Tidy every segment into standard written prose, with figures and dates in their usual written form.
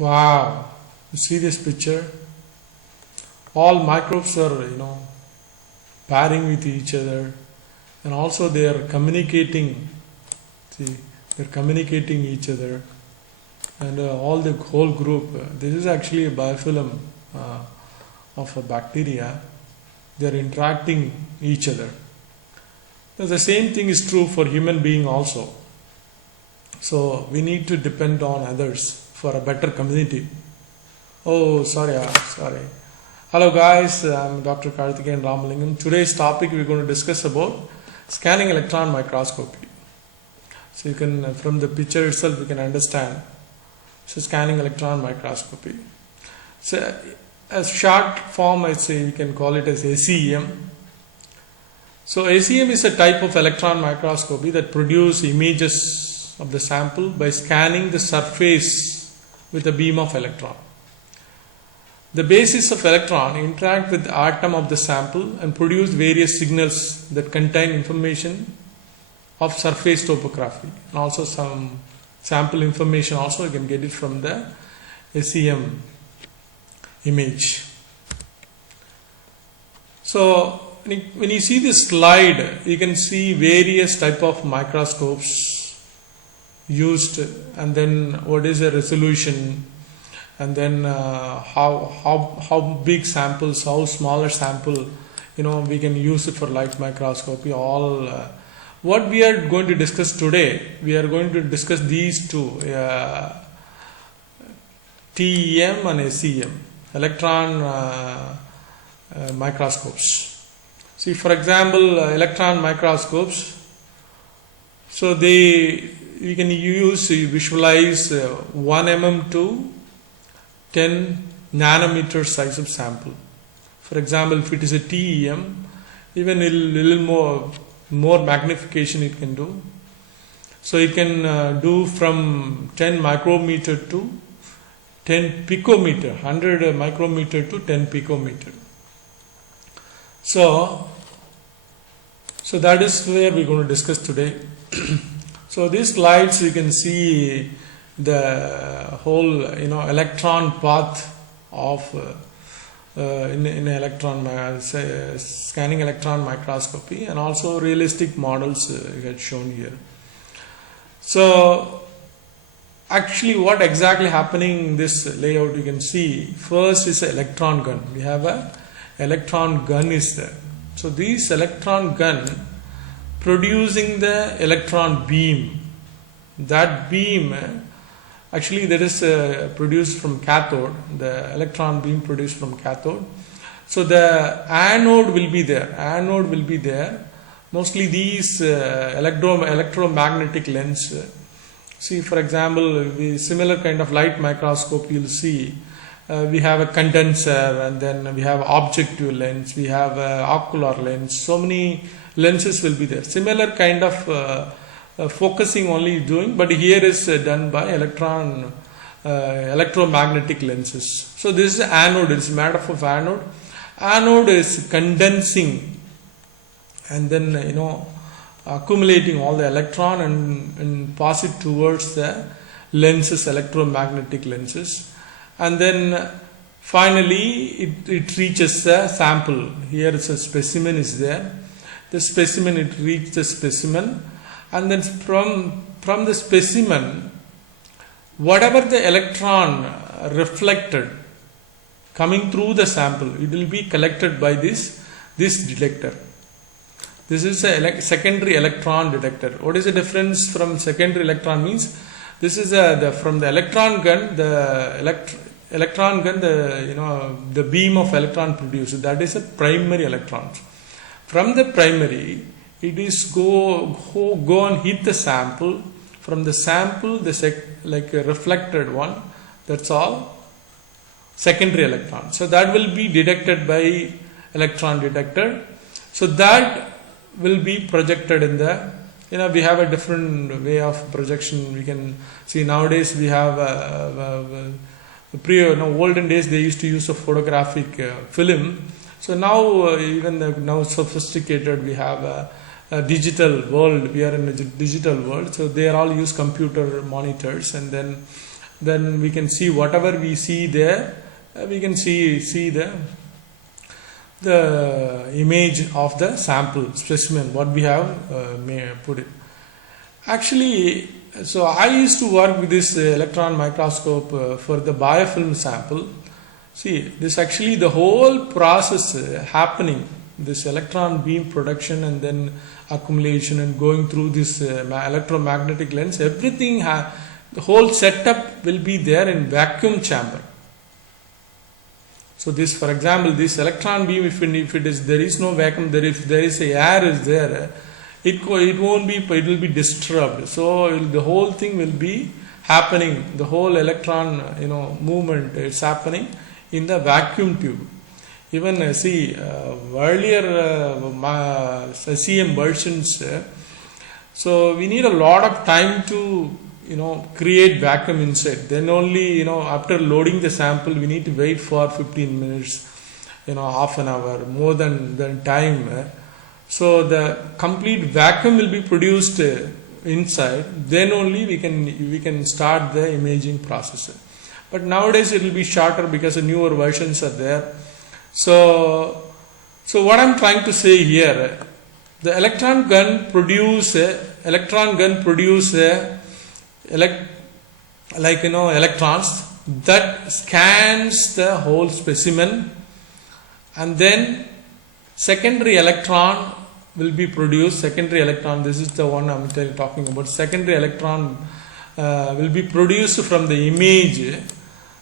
Wow, you see this picture? All microbes are, pairing with each other, and also they are communicating. See, they're communicating each other, and all the whole group. This is actually a biofilm of a bacteria. They're interacting each other. Now, the same thing is true for human being also. So we need to depend on others for a better community. Oh, sorry. Hello guys, I'm Dr. Karthikeyan Ramalingam. Today's topic we're going to discuss about scanning electron microscopy. So you can, from the picture itself, you can understand. So scanning electron microscopy. So as short form, I'd say you can call it as SEM. So SEM is a type of electron microscopy that produces images of the sample by scanning the surface with a beam of electron. The basis of electron interact with the atom of the sample and produce various signals that contain information of surface topography, and also some sample information also you can get it from the SEM image. So when you see this slide, you can see various type of microscopes used, and then what is the resolution, and then how big samples, how smaller sample, we can use it for light microscopy. All what we are going to discuss today, we are going to discuss these two, TEM and SEM, electron microscopes. See, for example, electron microscopes. So you can visualize 1 mm to 10 nanometer size of sample. For example, if it is a TEM, even a little more magnification it can do. So you can do from 10 micrometer to 10 picometer, 100 micrometer to 10 picometer. So that is where we're going to discuss today. So these slides, you can see the whole electron path of in electron scanning electron microscopy, and also realistic models get shown here. So actually what exactly happening in this layout, you can see first is an electron gun. We have a electron gun is there. So this electron gun producing the electron beam. That beam actually that is produced from cathode, the electron beam produced from cathode. So the anode will be there. Mostly these electromagnetic lens. See, for example, similar kind of light microscope you'll see. We have a condenser, and then we have objective lens, we have ocular lens. So many lenses will be there. Similar kind of focusing only doing, but here is done by electromagnetic lenses. So this is anode. It's made up of anode. Anode is condensing and then accumulating all the electron and pass it towards the lenses, electromagnetic lenses, and then finally it reaches the sample. Here is a specimen is there. The specimen, it reaches the specimen, and then from the specimen, whatever the electron reflected coming through the sample, it will be collected by this detector. This is a secondary electron detector. What is the difference from secondary electron means? This is from the electron gun, the beam of electron produced, that is a primary electron. From the primary, it is go and hit the sample. From the sample, like a reflected one, that's all secondary electron. So that will be detected by electron detector. So that will be projected in the, we have a different way of projection. We can see nowadays we have olden days they used to use a photographic film. So now now sophisticated, we have a digital world. We are in a digital world, so they are all use computer monitors, and then then we can see whatever we see there, we can see the image of the sample specimen what we have put it. Actually, so I used to work with this electron microscope for the biofilm sample. See, this actually the whole process happening, this electron beam production and then accumulation and going through this electromagnetic lens, everything the whole setup will be there in vacuum chamber. So this, for example, this electron beam, if it is, there is no vacuum, if there is a air is there, it won't be, it will be disturbed. So the whole thing will be happening, the whole electron movement is happening in the vacuum tube. Even see earlier SEM versions, so we need a lot of time to create vacuum inside. Then only after loading the sample we need to wait for 15 minutes, half an hour, more than time. So the complete vacuum will be produced inside. Then only we can start the imaging process. But nowadays it will be shorter because the newer versions are there. So what I'm trying to say here, the electron gun produce electrons that scans the whole specimen, and then secondary electron will be produced. Secondary electron, this is the one I'm talking about. Secondary electron will be produced from the image.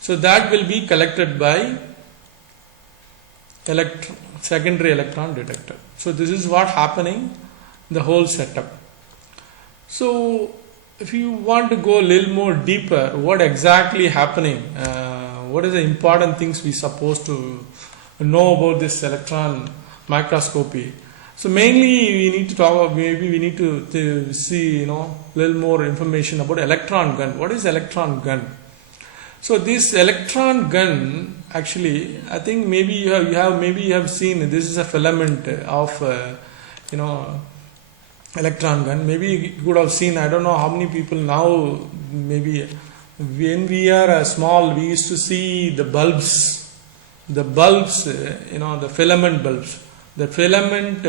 So that will be collected by secondary electron detector. So this is what happening, the whole setup. So if you want to go a little more deeper, what exactly happening, what is the important things we supposed to know about this electron microscopy. So mainly we need to talk, maybe we need to see little more information about electron gun. What is electron gun? So this electron gun, actually, I think maybe you have seen, this is a filament of electron gun. Maybe you could have seen, I don't know how many people now, maybe when we are small, we used to see the bulbs, the filament bulbs. The filament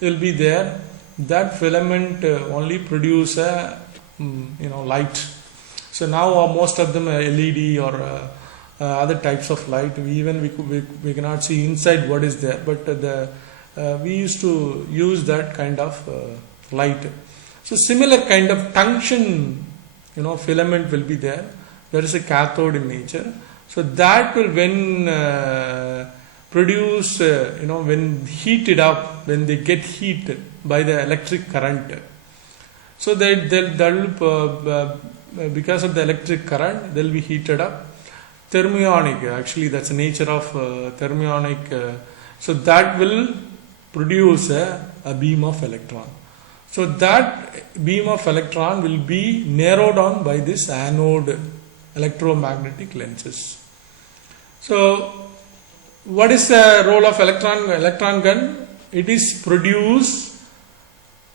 will be there. That filament only produce light. So now most of them are LED or other types of light. We cannot see inside what is there, but we used to use that kind of light. So similar kind of tungsten filament will be there. There is a cathode in nature. So that will, when produce, when heated up, when they get heat by the electric current. So that will, because of the electric current, they will be heated up. Thermionic, actually that's the nature of thermionic. So that will produce a beam of electron. So that beam of electron will be narrowed down by this anode electromagnetic lenses. So what is the role of electron gun? It is produce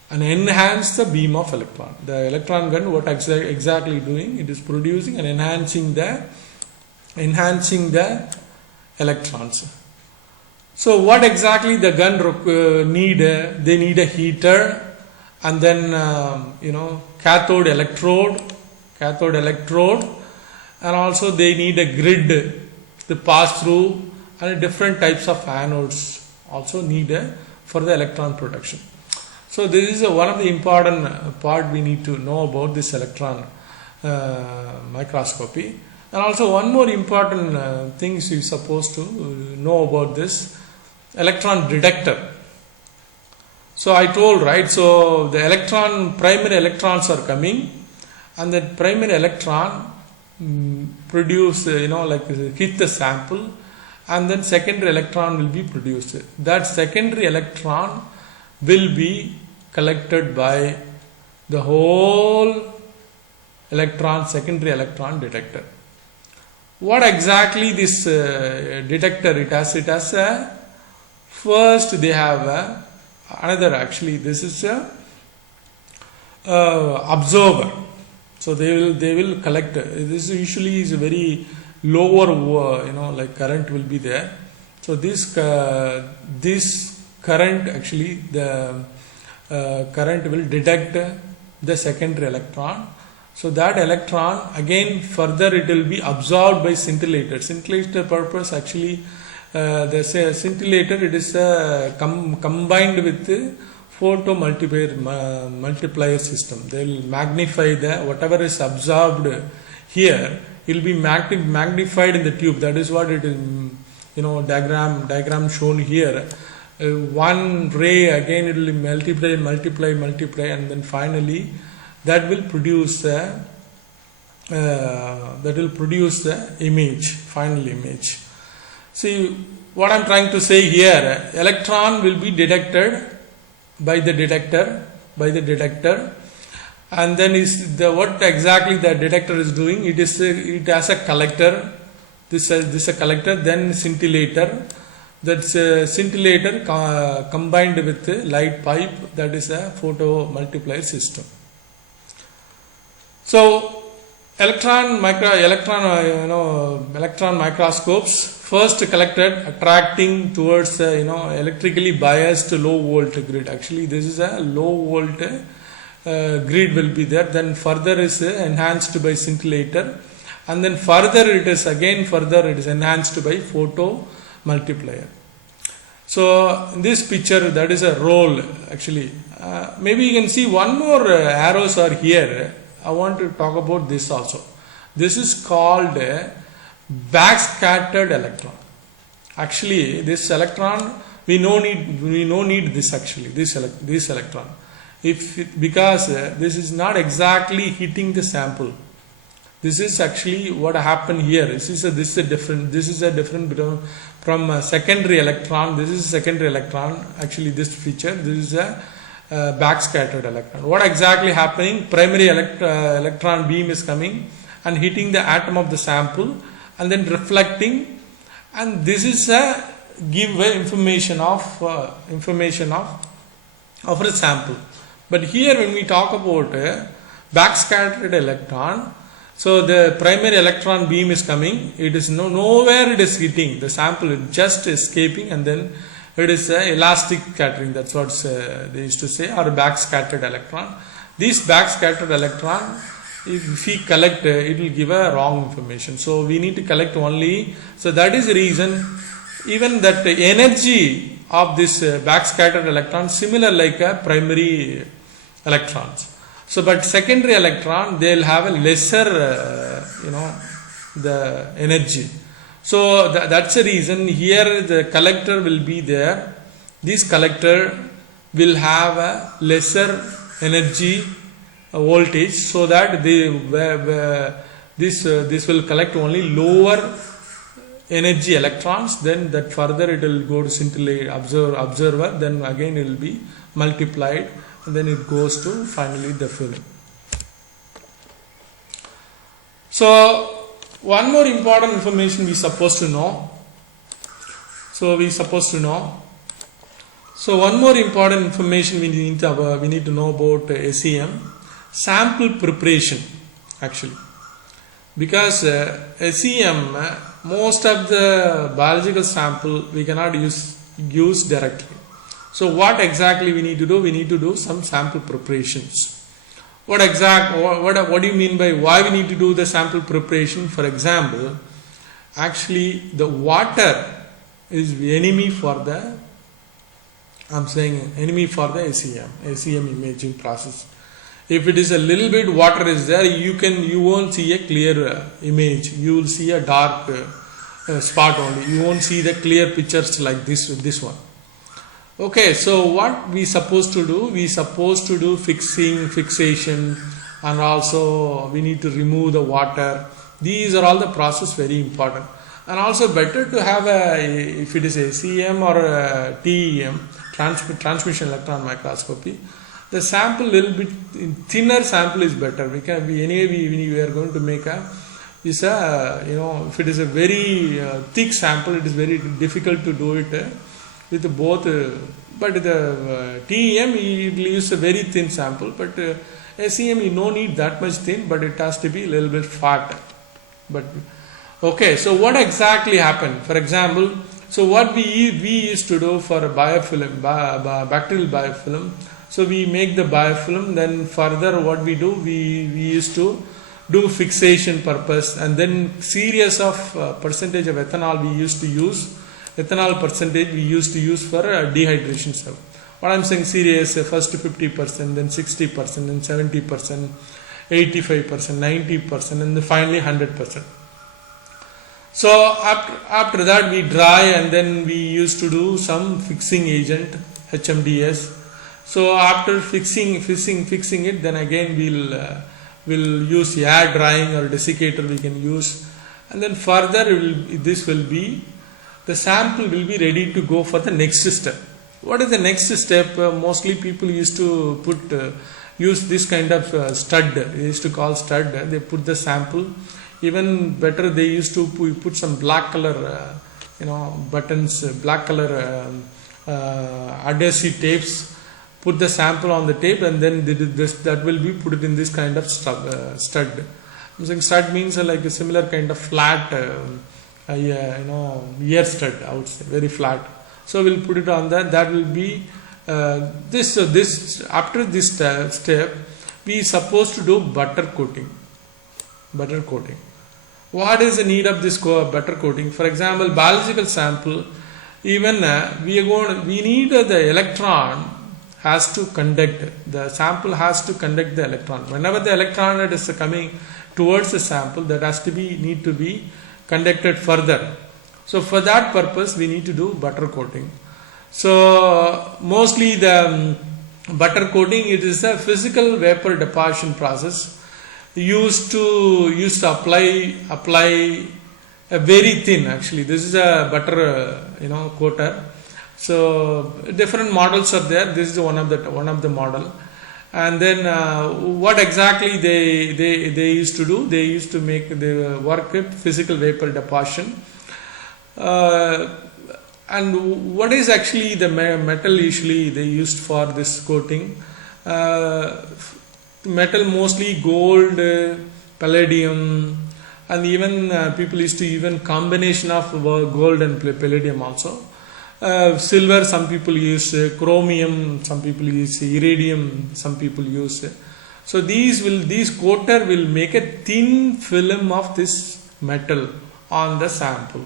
and enhance the beam of electron. The electron gun, what exactly doing? It is producing and enhancing the electrons. So what exactly the gun need? They need a heater, and then cathode electrode, and also they need a grid to pass through, and different types of anodes also needed for the electron production. So this is one of the important part we need to know about this electron microscopy. And also one more important things you're supposed to know about this electron detector. So I told, right, so the primary electrons are coming, and that primary electron produce, hit the sample, and then secondary electron will be produced. That secondary electron will be collected by the whole secondary electron detector. What exactly this detector it has? It has first they have another, actually this is a observer. So they will collect. This usually is a very lower, like current will be there. So this current, actually the current will detect the secondary electron. So that electron again further it will be absorbed by scintillator. Scintillator purpose, actually the scintillator, it is combined with the photo multiplier system. They will magnify whatever is absorbed here, it will be magnified in the tube. That is what it is, diagram shown here. One ray, again it will multiply, and then finally that will produce the image, final image. See what I am trying to say here. Electron will be detected by the detector, and then what exactly the detector is doing. It has a collector. This is a collector, then scintillator. That's a scintillator combined with a light pipe. That is a photo multiplier system. So electron microscopes first collected attracting towards electrically biased low volt grid. Actually this is a low volt grid will be there. Then further is enhanced by scintillator, and then further it is enhanced by photo multiplier. So in this picture, that is a roll actually. Maybe you can see one more arrows are here. I want to talk about this also. This is called a backscattered electron. Actually this electron, we no need this actually, this electron, because this is not exactly hitting the sample. This is actually what happened here. This is a different from secondary electron. This is secondary electron. Actually, this feature. This is a backscattered electron. What exactly happening? Primary electron beam is coming and hitting the atom of the sample, and then reflecting. And this is a give information of a sample. But here, when we talk about backscattered electron. So the primary electron beam is coming. It is nowhere it is hitting the sample. It just escaping, and then it is elastic scattering. That's what they used to say, or backscattered electron. This backscattered electron, if we collect, it will give a wrong information. So we need to collect only. So that is the reason. Even that energy of this backscattered electron similar like a primary electrons. So, but secondary electron, they will have a lesser, the energy. So, that's the reason here the collector will be there. This collector will have a lesser energy voltage, so that this will collect only lower energy electrons. Then that further it will go to scintillate observer. Then again it will be multiplied. And then it goes to finally the film. So one more important information we supposed to know. So one more important information we need to know about SEM, sample preparation actually, because SEM, most of the biological sample we cannot use directly. So what exactly we need to do? We need to do some sample preparations. What do you mean by why we need to do the sample preparation? For example, actually the water is the enemy for the SEM imaging process. If it is a little bit water is there, you won't see a clear image. You will see a dark spot only. You won't see the clear pictures like this one. Okay, so what we supposed to do? We supposed to do fixation, and also we need to remove the water. These are all the process very important, and also better to have if it is SEM or TEM, transmission electron microscopy, the sample little bit thinner sample is better. We are going to make if it is a very thick sample, it is very difficult to do it with both, but the TEM it leaves a very thin sample, but SEM you no need that much thin, but it has to be a little bit fat. But okay, so what exactly happened? For example, so what we used to do for a biofilm, bacterial biofilm. So we make the biofilm. Then further, what we do, we used to do fixation purpose, and then series of percentage of ethanol we used to use. Ethanol percentage we used to use for dehydration cell. What I'm saying, series first 50%, then 60%, then 70%, 85%, 90%, and then finally 100%. So after that we dry, and then we used to do some fixing agent, HMDS. So after fixing it, then again we'll use air drying or desiccator we can use, and then further the sample will be ready to go for the next step. What is the next step? Mostly people used to use this kind of stud. They used to call stud. They put the sample. Even better, they used to put some black color, buttons, black color adhesive tapes. Put the sample on the tape, and then that will be put it in this kind of stud. I'm saying stud means like a similar kind of flat, ear stud. I would say very flat. So we'll put it on that. That will be this. So this after this step, we supposed to do butter coating. Butter coating. What is the need of this butter coating? For example, biological sample. Even we need the electron has to conduct. The sample has to conduct the electron. Whenever the electron that is coming towards the sample, that has to need to be conducted further. So for that purpose, we need to do butter coating. So mostly the butter coating, it is a physical vapor deposition process used to apply a very thin. Actually, this is a butter coater. So different models are there. This is one of the model. And then what exactly they used to do? They used to work with physical vapor deposition. And what is actually the metal usually they used for this coating? Metal mostly gold, palladium, and even people used to even combination of gold and palladium also. Silver, some people use chromium, some people use iridium, some people use. So these coater will make a thin film of this metal on the sample.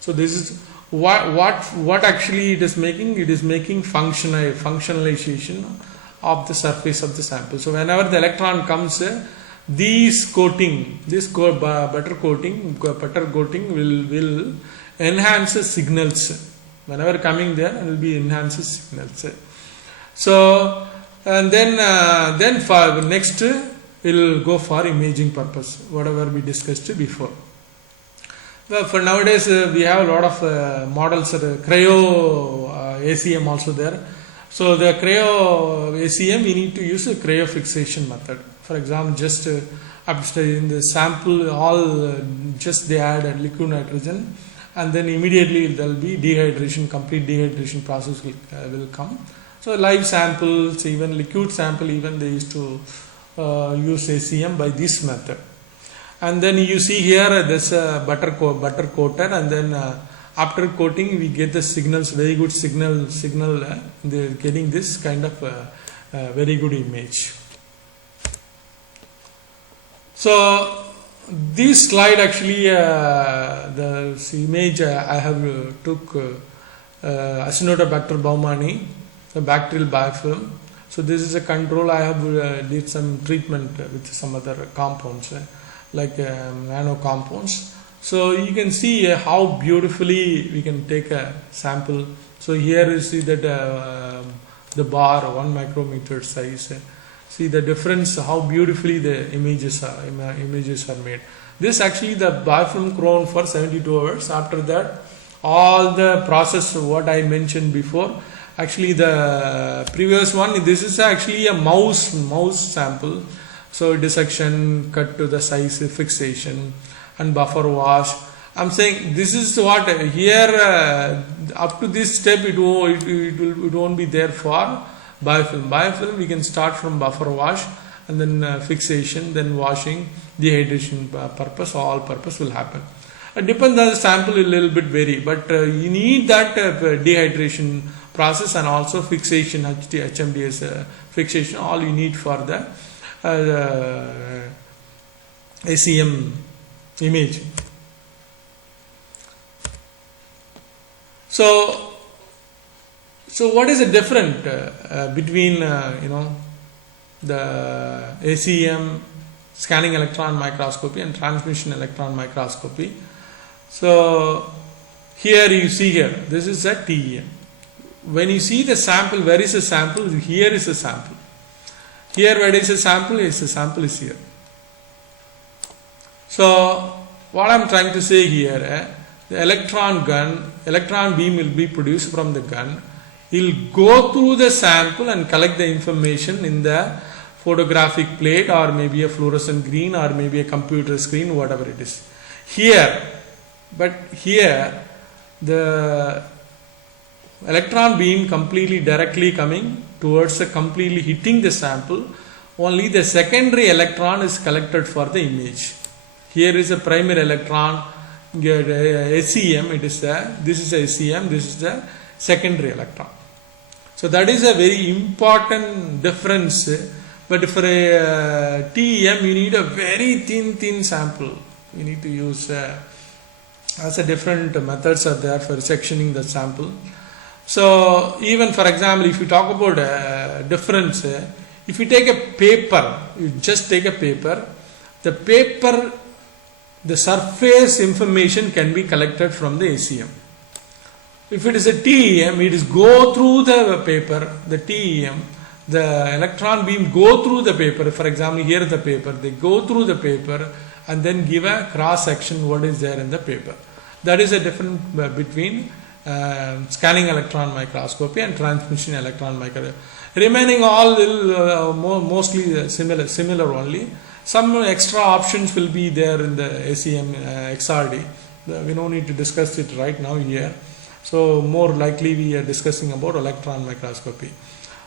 So this is what actually it is making. It is making functionalization of the surface of the sample. So whenever the electron comes, butter coating will enhance the signals. Whenever coming there, it will be enhances signals. So and then for next we'll go for imaging purpose, whatever we discussed before. Well, for nowadays we have a lot of models, cryo ACM also there. So the cryo ACM, we need to use a cryo fixation method. For example, just in the sample, just they add liquid nitrogen, and then immediately there will be complete dehydration process will come. So live samples, even liquid sample, even they used to use ACM by this method. And then you see here this butter coater, and then after coating we get the signals, very good signal. They're getting this kind of very good image. So this slide actually, the image I have took Acinetobacter baumannii, the bacterial biofilm. So this is a control. I have did some treatment with some other compounds like nano compounds. So you can see how beautifully we can take a sample. So here you see that the bar 1 micrometer size. See the difference, how beautifully the images are made. This actually the biofilm grown for 72 hours. After that, all the process what I mentioned before. Actually, the previous one, this is actually a mouse sample. So dissection, cut to the size, fixation, and buffer wash. I'm saying this is what here up to this step it won't be there for biofilm. Biofilm we can start from buffer wash, and then fixation, then washing, dehydration purpose, all purpose will happen. It depends on the sample, a little bit vary, but you need that dehydration process and also fixation, HMDS fixation, all you need for the SEM image. So what is the difference between the SEM, scanning electron microscopy, and transmission electron microscopy? So here you see here, this is a TEM. When you see the sample, where is the sample? Here is the sample. Here where is the sample? Is the sample is here. So what I am trying to say here, the electron beam will be produced from the gun. It will go through the sample and collect the information in the photographic plate, or maybe a fluorescent green, or maybe a computer screen, whatever it is. But here the electron beam completely directly coming towards the completely hitting the sample. Only the secondary electron is collected for the image. Here is a primary electron, SEM, this is a SEM, this is the secondary electron. So that is a very important difference. But for a TEM, you need a very thin sample. You need to use as a different methods are there for sectioning the sample. So even for example, if you talk about difference, if you take a paper, you just take a paper, the surface information can be collected from the SEM. If it is a TEM, it is go through the paper, the TEM, the electron beam go through the paper. For example, here the paper, they go through the paper and then give a cross section what is there in the paper. That is a difference between scanning electron microscopy and transmission electron microscopy. Remaining all mostly similar only. Some extra options will be there in the SEM XRD. We don't need to discuss it right now here. So more likely we are discussing about electron microscopy.